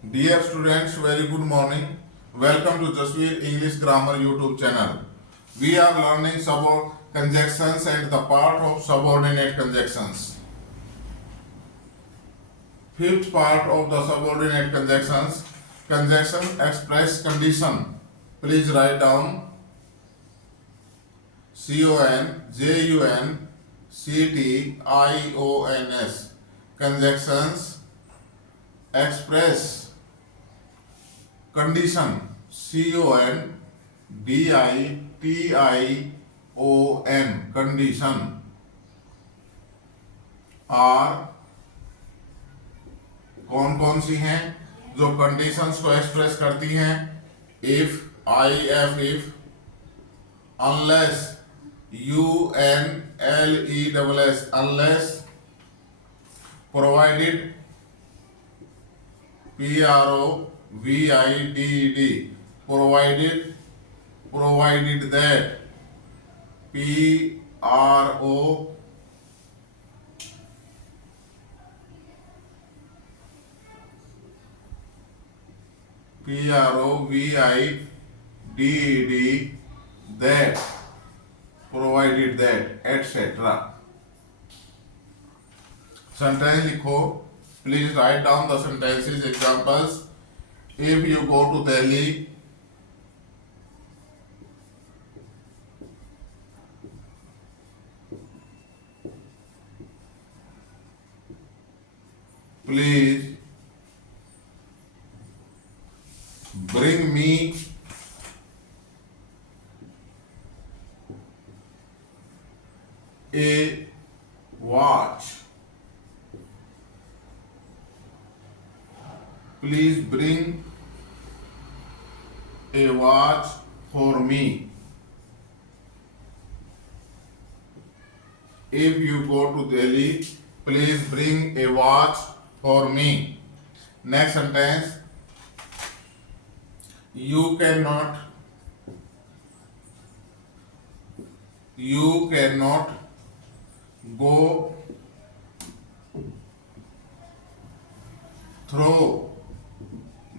Dear students, very good morning. Welcome to Jasveer English Grammar YouTube channel. We are learning about conjunctions and the part of subordinate conjunctions. Fifth part of the subordinate conjunctions, conjunction express condition. Please write down conjunctions. Conjunctions express condition condition condition आर कौन कौन सी हैं जो कंडीशंस को एक्सप्रेस करती हैं? If if unless UNLESS unless provided PROVIDED provided that PROVIDED that provided that etc. Sentence लिखो. Please write down the sentences examples. If you go to Delhi, please bring me a watch. Please bring a watch for me. If you go to Delhi, please bring a watch for me. Next sentence. You cannot go through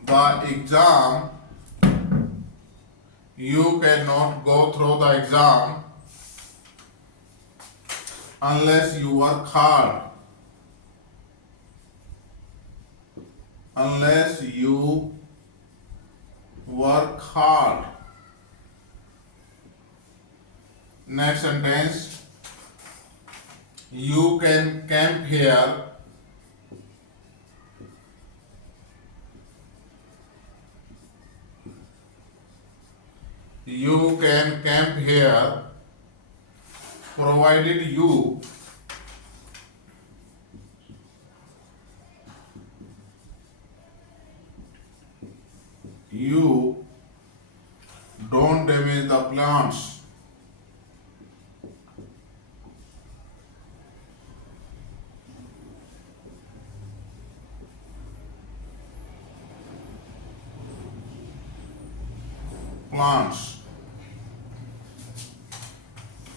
the exam. You cannot go through the exam unless you work hard. Unless you work hard. Next sentence. You can camp here. You can camp here provided you don't damage the plants. Plants.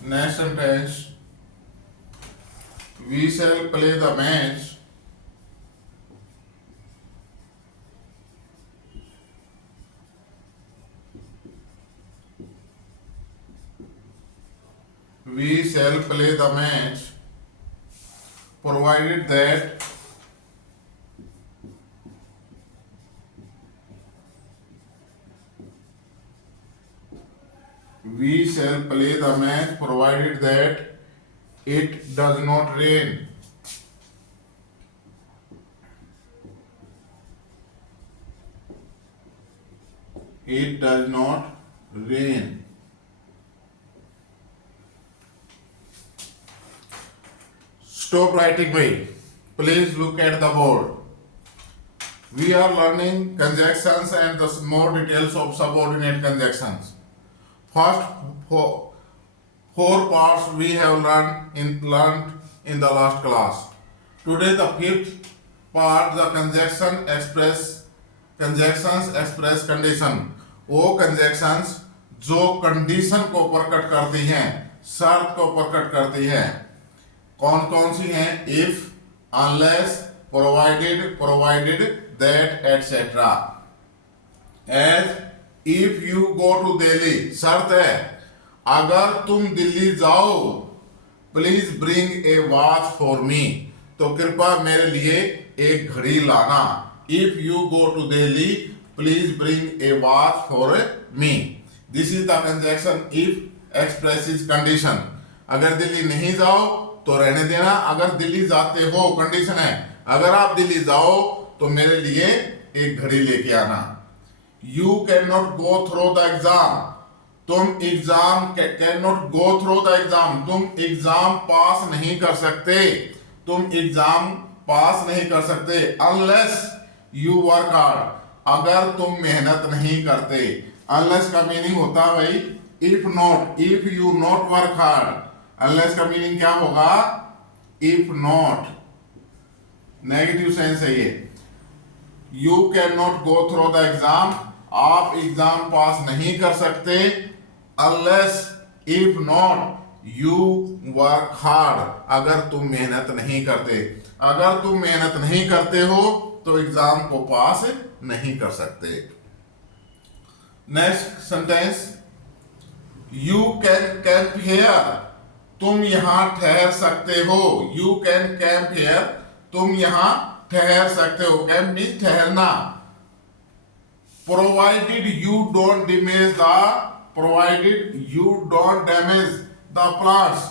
Next sentence. We shall play the match. We shall play the match provided that we shall play the match provided that it does not rain. It does not rain. Stop writing me. Please look at the board. We are learning conjunctions and the more details of subordinate conjunctions. First four parts we have learned in the last class. Today the fifth part, the conjunctions express condition. वो conjunctions जो condition को प्रकट करती हैं, शर्त को प्रकट करती हैं. कौन कौन सी हैं? If, unless, provided that, etc. As if you go to Delhi, शर्त है अगर तुम दिल्ली जाओ, please bring a watch for me, तो कृपया मेरे लिए एक घड़ी लाना. If you go to Delhi, please bring a watch for me. This is the conjunction if expresses condition. अगर दिल्ली नहीं जाओ तो रहने देना, अगर दिल्ली जाते हो कंडीशन है, अगर आप दिल्ली जाओ तो मेरे लिए एक घड़ी लेके आना. You can not go through the exam, तुम exam can not go through the exam, तुम एग्जाम पास नहीं कर सकते, तुम एग्जाम पास नहीं कर सकते. अनलेस यू वर्क हार्ड, अगर तुम मेहनत नहीं करते. अनलेस का मीनिंग होता है भाई if not, if you not work hard. Unless का मीनिंग क्या होगा? इफ नॉट, नेगेटिव सेंस है ये. You can not go through the exam, आप एग्जाम पास नहीं कर सकते. Unless, if not you work hard, अगर तुम मेहनत नहीं करते. अगर तुम मेहनत नहीं करते हो तो एग्जाम को पास नहीं कर सकते. Next sentence, you can camp here, तुम यहां ठहर सकते हो. यू कैन कैंप हियर, तुम यहां ठहर सकते हो. कैंप मीन्स ठहरना. Provided you don't damage the, provided you don't damage the plants,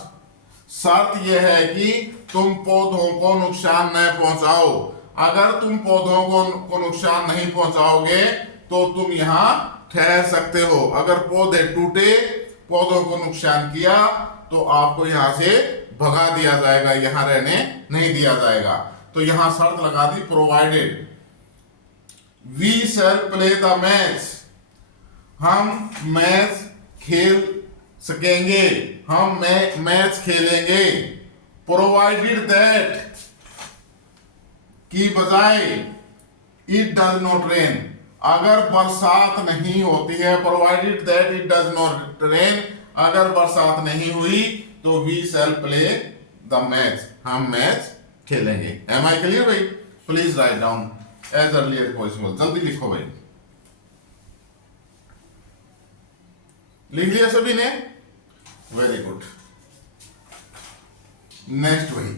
शर्त यह है कि तुम पौधों को नुकसान न पहुंचाओ. अगर तुम पौधों को नुकसान नहीं पहुंचाओगे तो तुम यहां ठहर सकते हो. अगर पौधे टूटे, पौधों को नुकसान किया तो आपको यहां से भगा दिया जाएगा, यहां रहने नहीं दिया जाएगा. तो यहां शर्त लगा दी provided. We shall play the match, हम मैच खेल सकेंगे, हम मैच खेलेंगे. प्रोवाइडेड दैट की बजाय इट डज नॉट रेन, अगर बरसात नहीं होती है. Provided that it does not rain, अगर बरसात नहीं हुई तो we shall play the match, हम मैच खेलेंगे. एम आई क्लियर भाई? Please write down as early as possible. जल्दी लिखो भाई. लिख लिया सभी ने? Very good. नेक्स्ट भाई,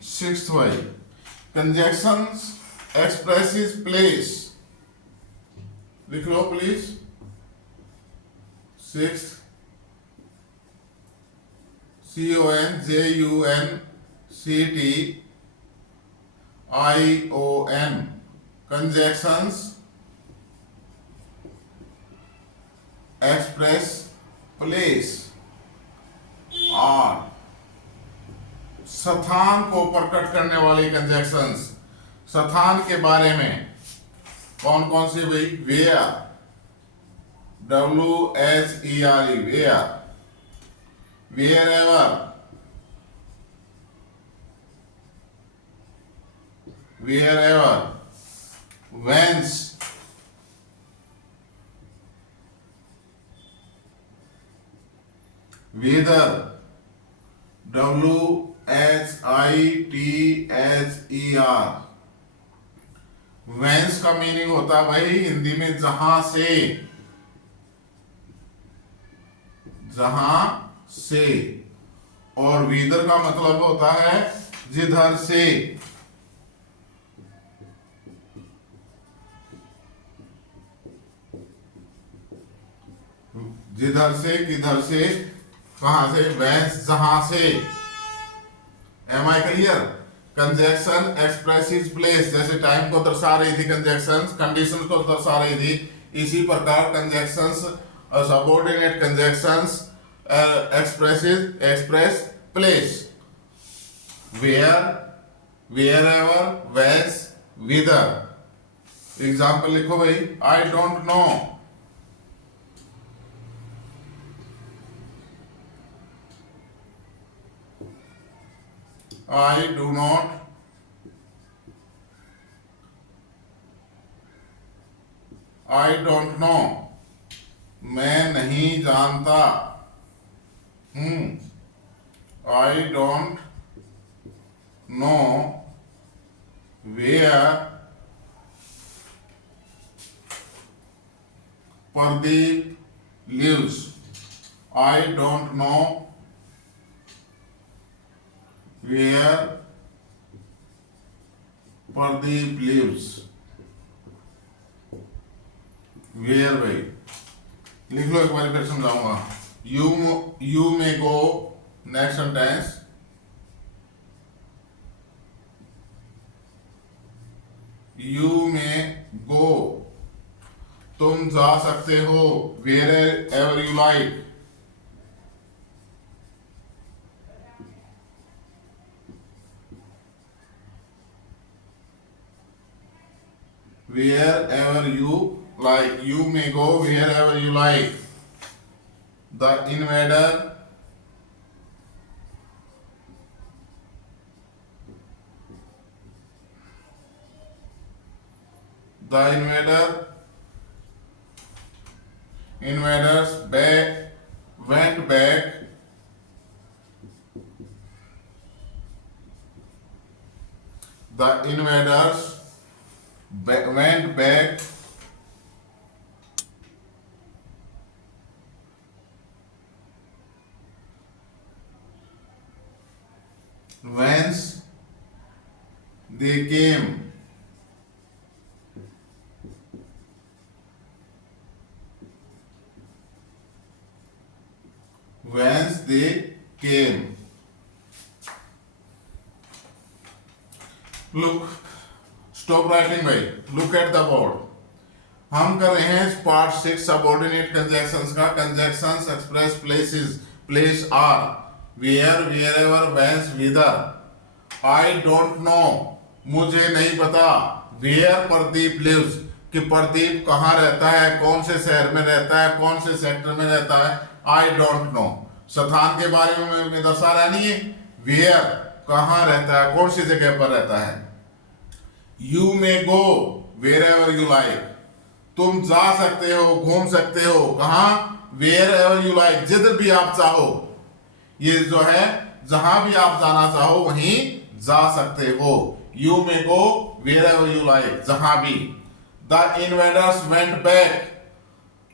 sixth why, conjunctions expresses place. लिख लो please. Sixth, CONJUNCTION, conjunctions express place और स्थान को प्रकट करने वाली कंजक्शंस. स्थान के बारे में कौन कौन से भाई? Where, WHERE, where, wherever, wherever, whence, whether, WHITHER. Whence का मीनिंग होता है भाई हिंदी में जहां से, जहां से. और वेदर का मतलब होता है जिधर से. जिधर से, किधर से, कहां से? वेंस, जहां से. Am I clear? Conjunction expresses place, जैसे टाइम को दर्शा रही थी कंजक्शंस, कंडीशंस को दर्शा रही थी, इसी प्रकार conjunctions, subordinate conjunctions express place. Where, wherever, whence, whither। Example लिखो भाई, I don't know, I do not, I don't know, मैं नहीं जानता हूं, I don't know where Pradeep lives, I don't know where Pradeep lives. Where भाई लिख लो, एक बार फिर समझाऊंगा। You may go, next sentence, you may go, तुम जा सकते हो, wherever you like, wherever you like, you may go wherever you like। The invader invaders went back the invaders went back whence they came, whence they came। Look, stop writing भाई, look at the board। हम कर रहे हैं part 6 subordinate conjunctions का। Conjunctions express places, place are, where, wherever, whence, whither. I don't know, मुझे नहीं पता। वेयर प्रदीप लिव्स, कि प्रदीप कहाँ रहता है, कौन से शहर में रहता है, कौन से सेक्टर में रहता है। आई डोंट नो, स्थान के बारे में दर्शा रहा नहीं है। वेयर, कहाँ रहता है, कौन सी जगह पर रहता है। You may go where you like, तुम जा सकते हो, घूम सकते हो, कहां, वेयर एवर यू लाइक, जिधर भी आप चाहो। ये जो है जहां भी आप जाना चाहो वहीं जा सकते हो। You may go wherever you like, जहां भी। द इन्वेडर्स वेंट बैक,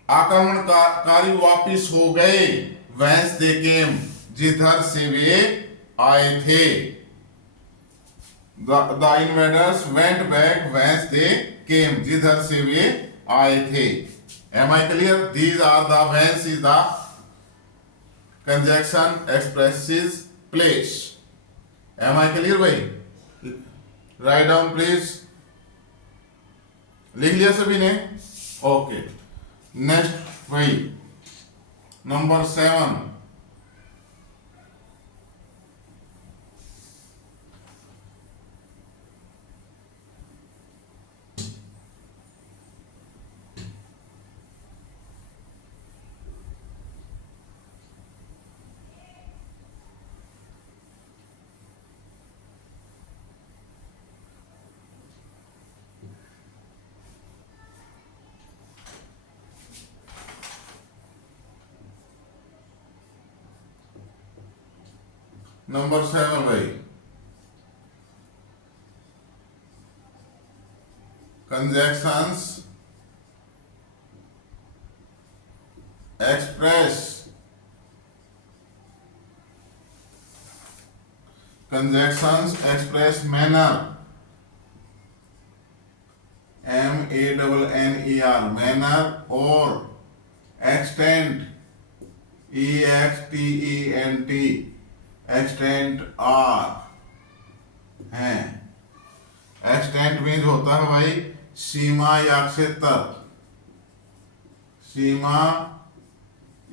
आक्रमणकारी वापिस हो गए। वैंस दे केम, जिधर से वे आए थे। The invaders went back whence they came, जिधर से वे आए थे। Am I clear? These are the whence is the conjunction expresses place। Am I clear भाई? Write down please. लिख लिया सभी ने? ओके, नेक्स्ट भाई नंबर 7। नंबर 7 भाई, conjunctions express, conjunctions express manner, MANNER, manner, और एक्सटेंट, EXTENT, एक्सटेंट आर हैं। Extent means होता है भाई सीमा या क्षेत्र, सीमा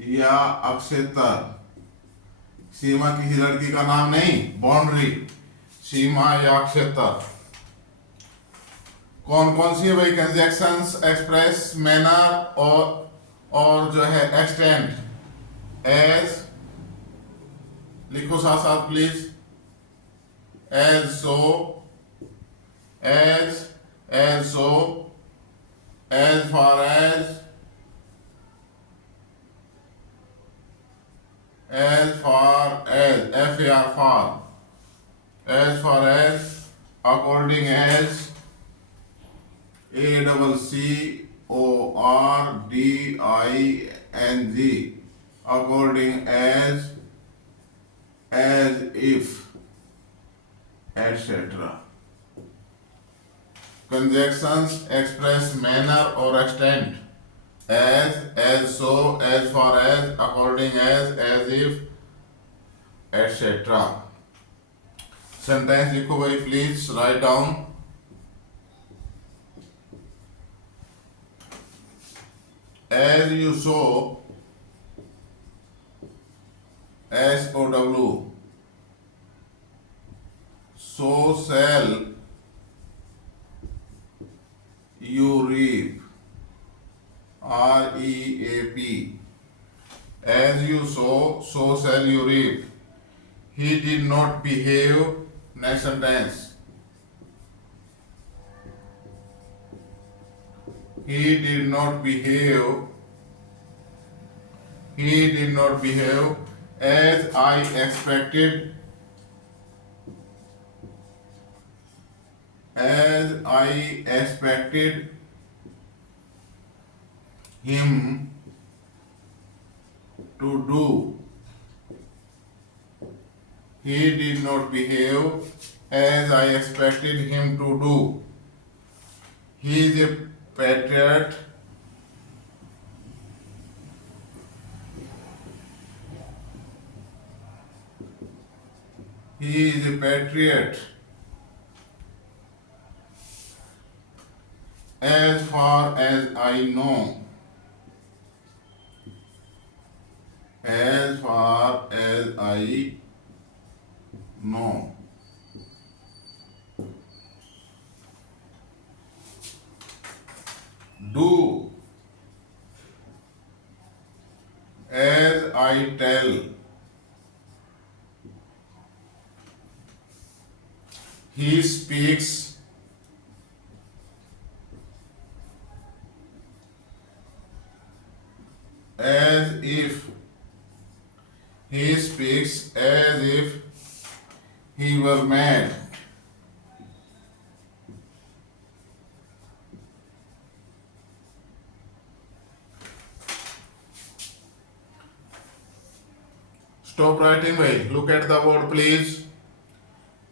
या अक्षेत्र। सीमा किसी लड़की का नाम नहीं, बाउंड्री। सीमा या क्षेत्र। कौन कौन सी है भाई? कंजक्शंस, एक्सप्रेस, मैनर और जो है एक्सटेंड। एज लिखो साथ साथ please. As so, as so, as for as for as, F A R far, as for as, according as, A double C O R D I N G, according as if, etc. Conjunctions express manner or extent. As so, as far as, according as if, etc. Sentence लिखो भाई please, write down. As you sow, SOW, so shall you reap, REAP. As you sow, so shall you reap. He did not behave, next sentence. He did not behave as I expected him to do. He did not behave as I expected him to do. He is a patriot. He is a patriot. As far as I know. As far as I know. Do as I tell. He speaks as if he were mad. Stop writing भाई, look at the board please.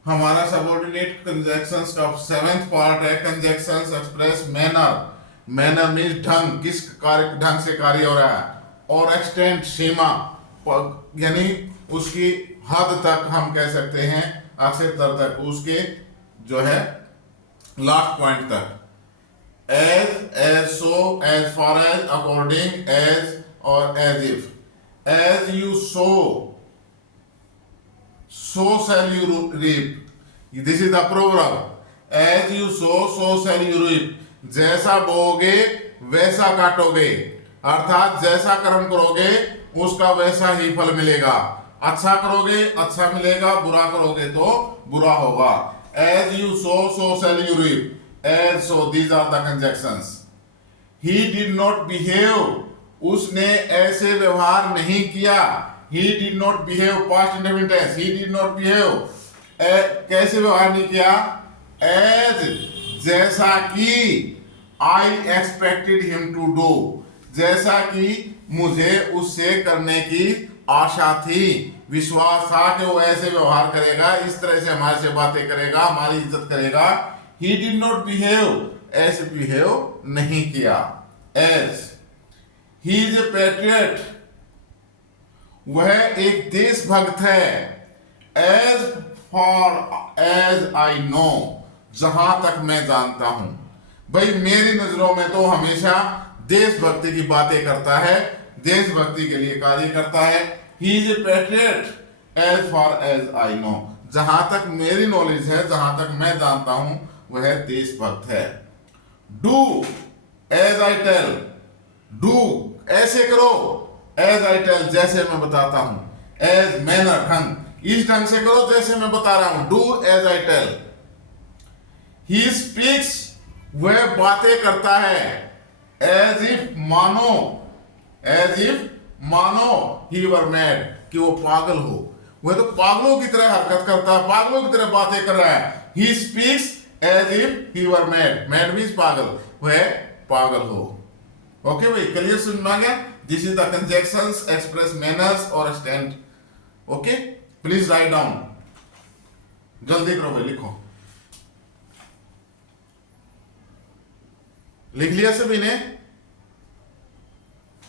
हमारा subordinate conjunctions का 7th part है conjunctions express manner. Manner means ढंग, किस कार्य ढंग से कार्य हो रहा है, और एक्सटेंट सीमा, यानी उसकी हद तक हम कह सकते हैं, अक्षर तक, उसके जो है लास्ट पॉइंट तक। As so, as for as, according as और as if. As you sow, so shall you reap. This is the proverb. As you sow, so shall you reap. जैसा बोओगे वैसा काटोगे, अर्थात जैसा कर्म करोगे उसका वैसा ही फल मिलेगा। अच्छा करोगे अच्छा मिलेगा, बुरा करोगे तो बुरा होगा। As you sow, so shall you reap. As so, these are the conjunctions. He did not behave. उसने ऐसे व्यवहार नहीं किया। He did not behave, past indefinite tense. He did not behave. कैसे व्यवहार नहीं किया? As, जैसा कि I expected him to do, जैसा कि मुझे उससे करने की आशा थी, विश्वास था कि वो ऐसे व्यवहार करेगा, इस तरह से हमारे से बातें करेगा, हमारी इज्जत करेगा। He did not behave, ऐसे बिहेव नहीं किया। As, he is a patriot, वह एक देशभक्त है। As far as I know, जहां तक मैं जानता हूं। भाई मेरी नजरों में तो हमेशा देशभक्ति की बातें करता है, देशभक्ति के लिए कार्य करता है। He is a patriot as far as I know, जहां तक मेरी नॉलेज है, जहां तक मैं जानता हूं, वह देशभक्त है। Do as I tell, do ऐसे करो, एज आई टेल जैसे मैं बताता हूं, एज मैनर ढंग, इस ढंग से करो जैसे मैं बता रहा हूं, do as I tell. He speaks, वह बातें करता है, एज इफ मानो, एज इफ मानो ही वर मैड, कि वो पागल हो। वह तो पागलों की तरह हरकत करता है, पागलों की तरह बातें कर रहा है। He speaks as if he were mad, mad means पागल, वह पागल हो। ओके भाई, क्लियर सुन में आ गया? This is the conjunctions express manners और stand. Okay, please write down, जल्दी करो भाई, लिखो। लिख लिया सभी ने?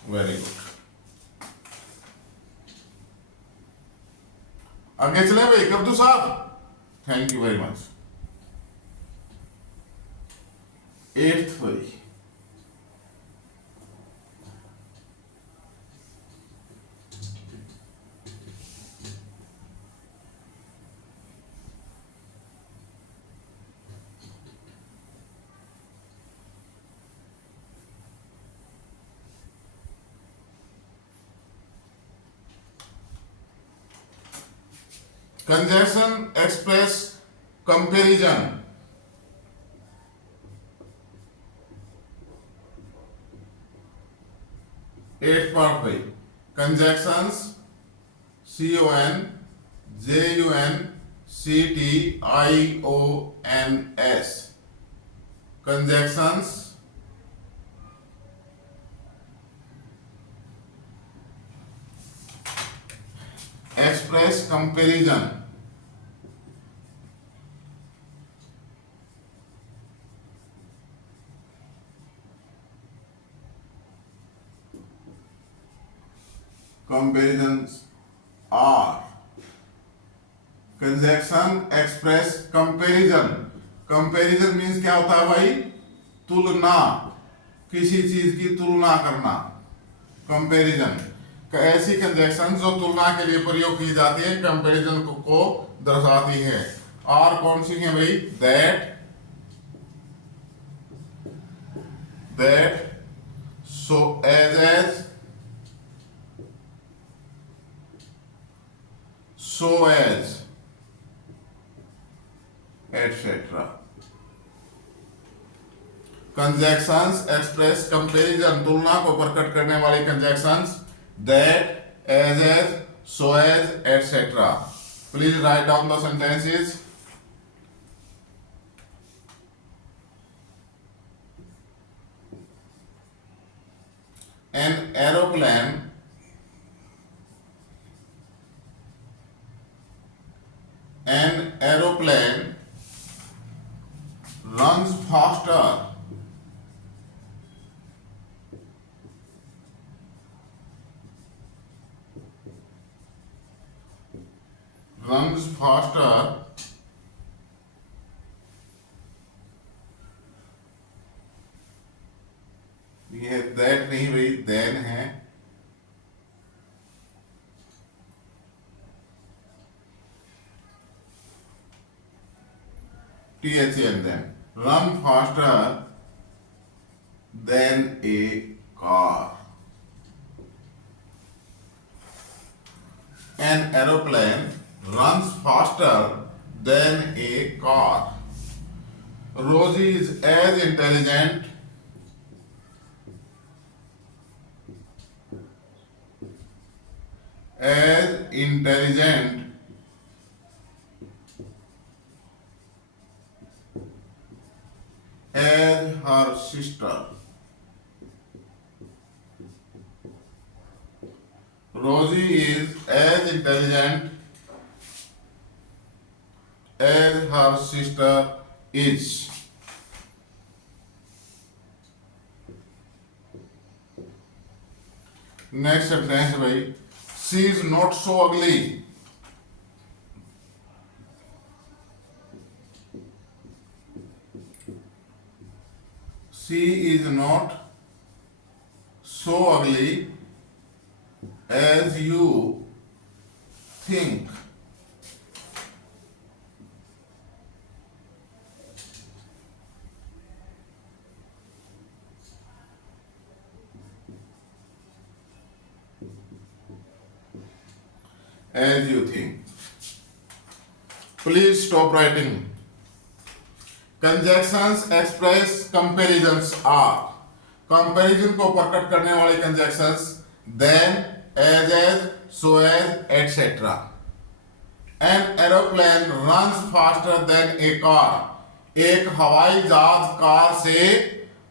Very good. आगे चले भाई, कब्दू साहब, thank you very much. 8th भाई, conjunction express comparison. Eight part भाई, conjunctions CONJUNCTIONS, conjunctions express comparison. Comparisons are conjunction express comparison. Comparison means क्या होता है भाई? तुलना, किसी चीज की तुलना करना, कंपैरिजन। ऐसी कंजक्शन जो तुलना के लिए प्रयोग की जाती है, कंपैरिजन को दर्शाती है। और कौन सी है भाई? That, so as, so as, etc. Conjunctions express comparison, तुलना को प्रकट करने वाली conjunctions that, as, so as, etc. Please write down the sentences. An aeroplane runs faster ये दैट नहीं भाई, देन है। THN, then run faster than a car. An aeroplane runs faster than a car. Rosie is as intelligent as her sister. Rosie is as intelligent as her sister is. Next sentence भाई, she is not so ugly. She is not so ugly as you think. as you think. Please stop writing. Conjunctions express comparisons are. Comparison को प्रकट करने वाले conjunctions then, as, so as, etc. An aeroplane runs faster than a car. एक हवाई जहाज कार से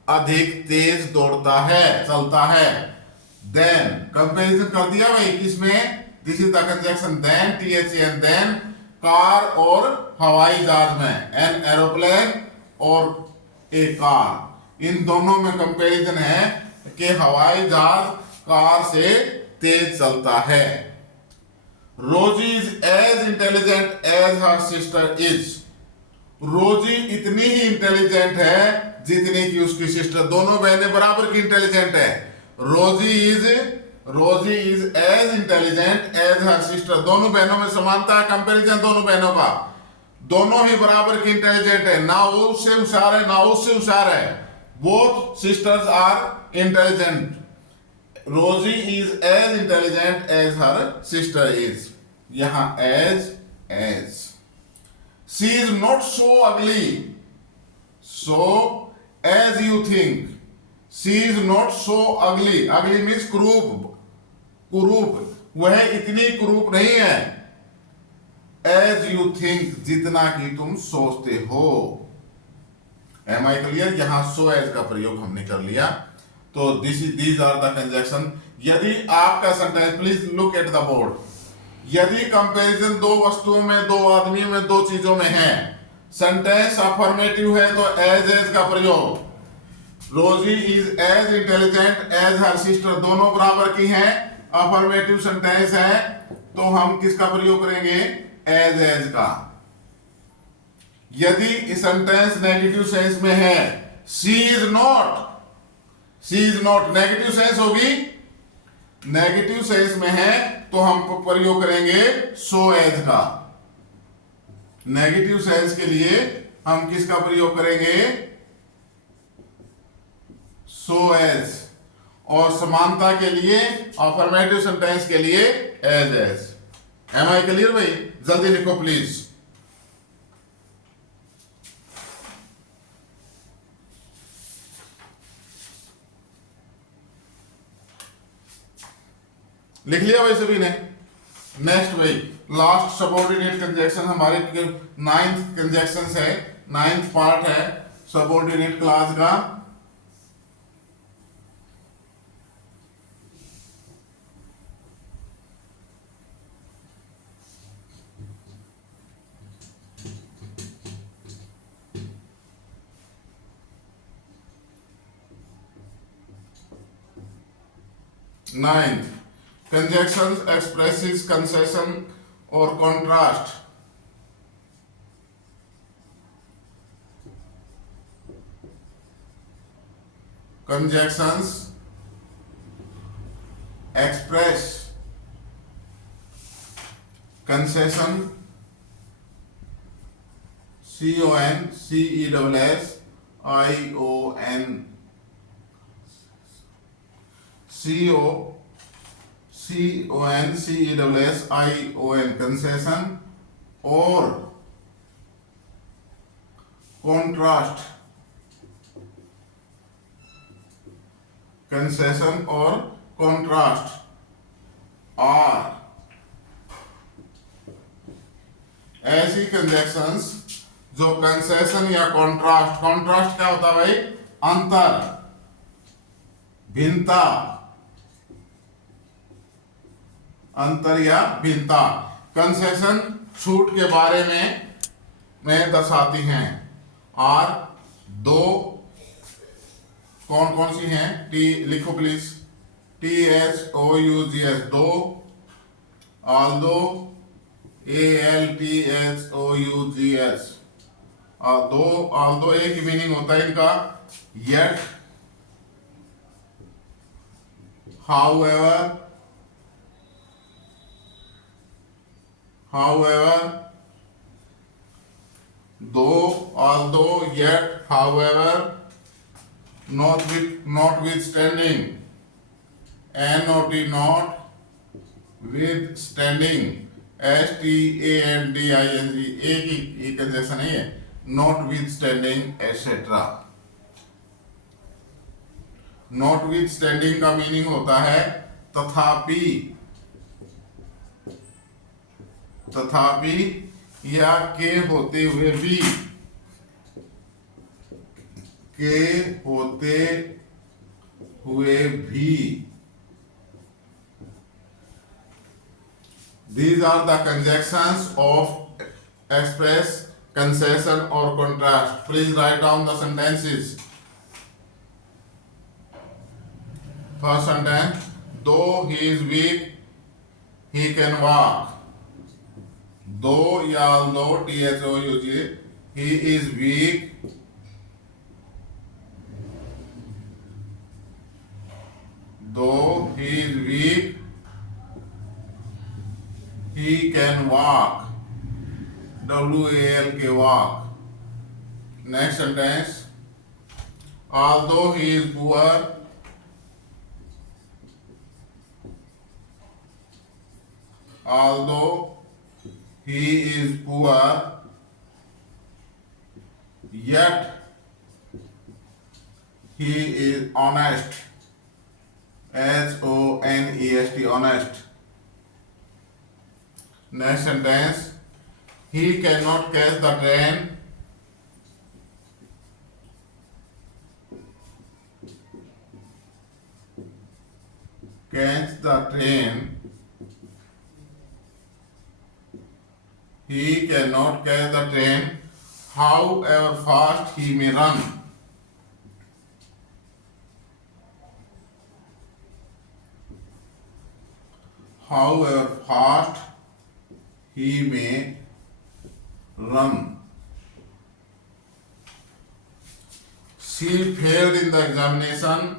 अधिक तेज दौड़ता है, चलता है. Then कंपैरिजन कर दिया भाई किसमें? This is the conjunction then, THN then, car और हवाई जहाज में. An aeroplane और a कार, इन दोनों में कंपैरिजन है कि हवाई जहाज कार से तेज चलता है. Rosy is as intelligent as her sister is. Rosy इतनी ही इंटेलिजेंट है जितनी कि उसकी सिस्टर. दोनों बहनें बराबर की इंटेलिजेंट है. Rosy is as intelligent as her sister. दोनों बहनों में समानता है. कंपैरिजन दोनों बहनों का, दोनों ही बराबर की इंटेलिजेंट है. ना वो उससे होशियार है ना उससे होशियार है. Both sisters are intelligent. Rosie is as intelligent as her sister is. यहां as. She is not so ugly so as you think. She is not so ugly. Ugly means कुरूप. वह इतनी कुरूप नहीं है. एज यू थिंक, जितना कि तुम सोचते हो. Am I clear? यहां सो एज का प्रयोग हमने कर लिया. तो दीज आर द कंजक्शन. यदि आपका sentence, please look at the board. यदि कंपैरिजन दो वस्तुओं में, दो आदमियों में, दो चीजों में है, सेंटेंस अफर्मेटिव है तो एज का प्रयोग. Rosy is as intelligent as her sister, दोनों बराबर की हैं. अफर्मेटिव सेंटेंस है तो हम किसका प्रयोग करेंगे? एज का. यदि सेंटेंस नेगेटिव सेंस में है, she is not, negative sense होगी. नेगेटिव सेंस में है तो हम प्रयोग करेंगे सो एज का. नेगेटिव सेंस के लिए हम किसका प्रयोग करेंगे? So as. और समानता के लिए, अफर्मेटिव सेंटेंस के लिए एज. एम आई क्लियर भाई? जल्दी लिखो प्लीज. लिख लिया भाई सभी ने? नेक्स्ट भाई लास्ट सबऑर्डिनेट कंजक्शन हमारे 9th कंजक्शन है, 9th पार्ट है सबऑर्डिनेट क्लास का. Ninth, conjunctions expresses concession or contrast. Conjunctions express concession, concession, concession और contrast, concession और contrast are ऐसी कंजक्शंस जो कंसेशन या कॉन्ट्रास्ट. कॉन्ट्रास्ट क्या होता है भाई? अंतर, भिन्नता, अंतर या भिन्नता. कंसेशन छूट के बारे में दर्शाती हैं. और दो कौन कौन सी हैं? टी लिखो प्लीज. THOUGS दो, although ALTHOUGS दो. although एक ही मीनिंग होता है इनका. yet, however, though, although, yet, however, notwithstanding, not withstanding, STANDING, एक ही कंजक्शन है, not with standing etcetera. Not with standing का मीनिंग होता है तथापि, तथापि या के होते हुए भी, के होते हुए भी। These are the conjunctions of express, concession or contrast. Please write down the sentences. First sentence, though he is weak, he can walk. Though या although THOUGH, he is weak, though he is weak, he can walk. WALK, walk. Next sentence, although he is poor, although he is poor, yet he is honest. HONEST, honest. Next sentence, he cannot catch the train, catch the train, he cannot catch the train, however fast he may run. However fast he may run. She failed in the examination.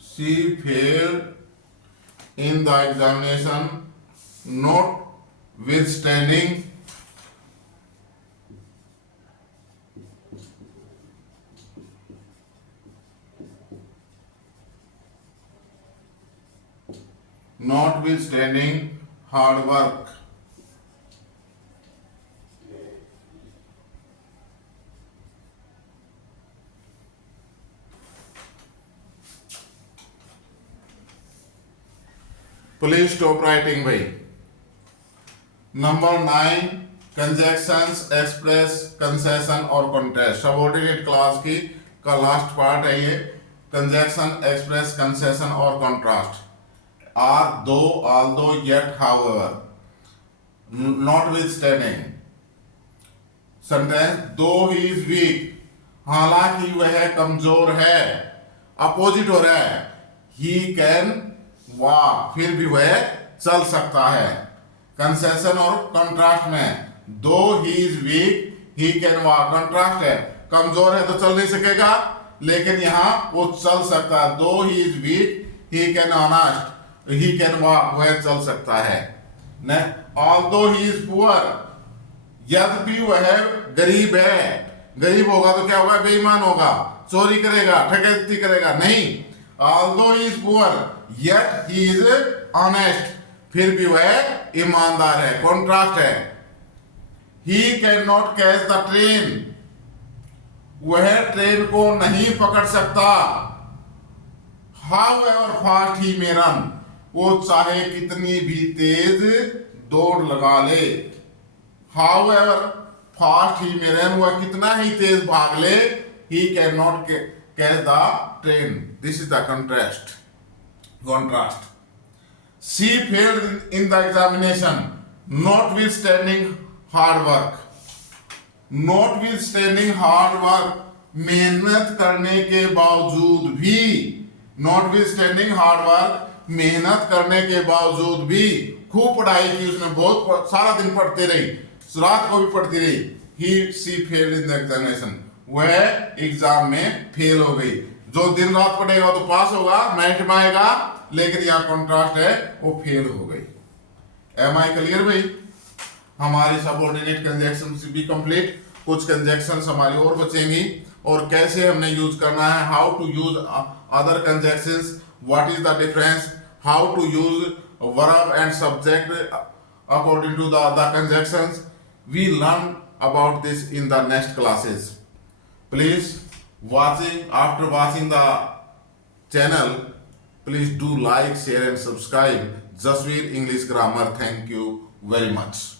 She failed in the examination, notwithstanding hard work. Please stop writing भाई। नंबर 9, conjunctions, express, concession और contrast. Subordinate clause की का last part है ये। Conjunction, express, concession और contrast. Are, दो, although, yet, however, notwithstanding. Sentence, दो he is weak, हालांकि वह कमजोर है। अपोजिट हो रहा है, ही कैन वॉक, फिर भी वह चल सकता है। कंसेशन और कंट्रास्ट में, दो he is weak he can walk, contrast है, कमजोर है तो चल नहीं सकेगा, लेकिन यहां वो चल सकता है। दो he is weak he can honest, he can walk, वह चल सकता है। ऑल्दो ही इज पुअर, यद्यपि वह गरीब है। गरीब होगा तो क्या होगा, बेईमान होगा, चोरी करेगा, ठगेती करेगा, नहीं। Although he is poor yet he is honest, फिर भी वह ईमानदार है। कॉन्ट्रास्ट है, he cannot catch the train, वह ट्रेन को नहीं पकड़ सकता। however fast he may run, वो चाहे कितनी भी तेज दौड़ लगा ले। however fast he may run, वह कितना ही तेज भाग ले, he cannot catch the train. This is the contrast. She failed in the examination, notwithstanding hard work. Notwithstanding hard work, मेहनत करने के बावजूद भी, notwithstanding hard work, मेहनत करने के बावजूद भी, खूब पढ़ाई की उसने, बहुत सारा दिन पढ़ती रही, रात को भी पढ़ती रही। She failed in the examination, वह एग्जाम में फेल हो गई। जो दिन रात पढ़ेगा तो पास होगा, 90 में आएगा, लेकिन यहाँ कॉन्ट्रास्ट है, वो फेल हो गई। एम आई क्लियर भाई? हमारी सबऑर्डिनेट कंजक्शंस भी कंप्लीट, कुछ कंजक्शंस हमारी और बचेंगी, और कैसे हमने यूज करना है, how to use other conjunctions, what is the difference, how to use verb and subject according to the conjunctions. We learn about this in the next classes. Please after watching the channel, please do like, share and subscribe Jasveer English Grammar. Thank you very much.